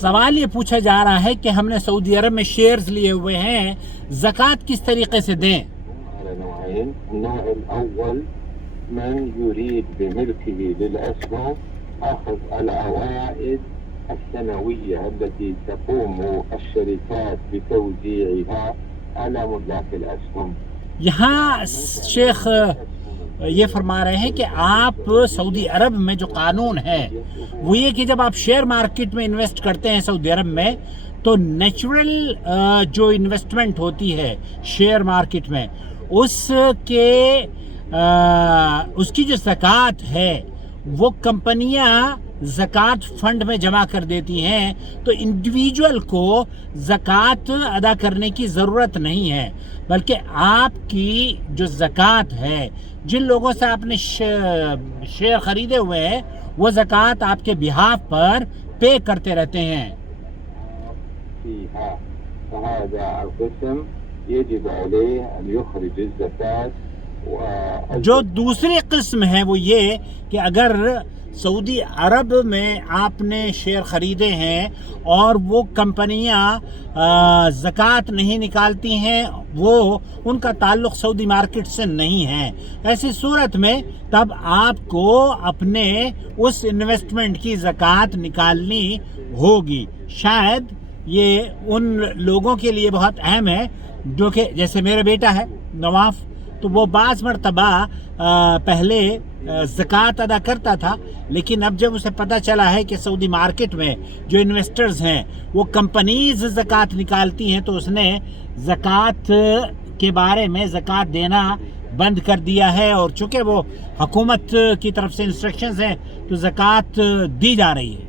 سوال یہ پوچھا جا رہا ہے کہ ہم نے سعودی عرب میں شیئرز لیے ہوئے ہیں، زکوٰۃ کس طریقے سے دیں؟ النوع الأول من يريد بملكه للأسهم أخذ العوائد السنوية التي تقوم الشركات بتوزيعها على ملاك الأسهم. یہاں شیخ یہ فرما رہے ہیں کہ آپ سعودی عرب میں جو قانون ہے وہ یہ کہ جب آپ شیئر مارکیٹ میں انویسٹ کرتے ہیں سعودی عرب میں تو نیچرل جو انویسٹمنٹ ہوتی ہے شیئر مارکیٹ میں اس کی جو زکوٰۃ ہے وہ کمپنیاں زکوٰۃ فنڈ میں جمع کر دیتی ہیں، تو انڈیویجول کو زکوٰۃ ادا کرنے کی ضرورت نہیں ہے، بلکہ آپ کی جو زکوٰۃ ہے جن لوگوں سے آپ نے شیئر خریدے ہوئے ہیں وہ زکوٰۃ آپ کے بہاف پر پے کرتے رہتے ہیں۔ جو دوسری قسم ہے وہ یہ کہ اگر سعودی عرب میں آپ نے شیئر خریدے ہیں اور وہ کمپنیاں زکوٰۃ نہیں نکالتی ہیں، وہ ان کا تعلق سعودی مارکیٹ سے نہیں ہے، ایسی صورت میں تب آپ کو اپنے اس انویسٹمنٹ کی زکوٰۃ نکالنی ہوگی۔ شاید یہ ان لوگوں کے لیے بہت اہم ہے جو کہ جیسے میرا بیٹا ہے نواف، تو وہ بعض مرتبہ پہلے زکوٰۃ ادا کرتا تھا، لیکن اب جب اسے پتہ چلا ہے کہ سعودی مارکیٹ میں جو انویسٹرز ہیں وہ کمپنیز زکوٰۃ نکالتی ہیں، تو اس نے زکوٰۃ کے بارے میں زکوٰۃ دینا بند کر دیا ہے، اور چونکہ وہ حکومت کی طرف سے انسٹرکشنز ہیں تو زکوٰۃ دی جا رہی ہے۔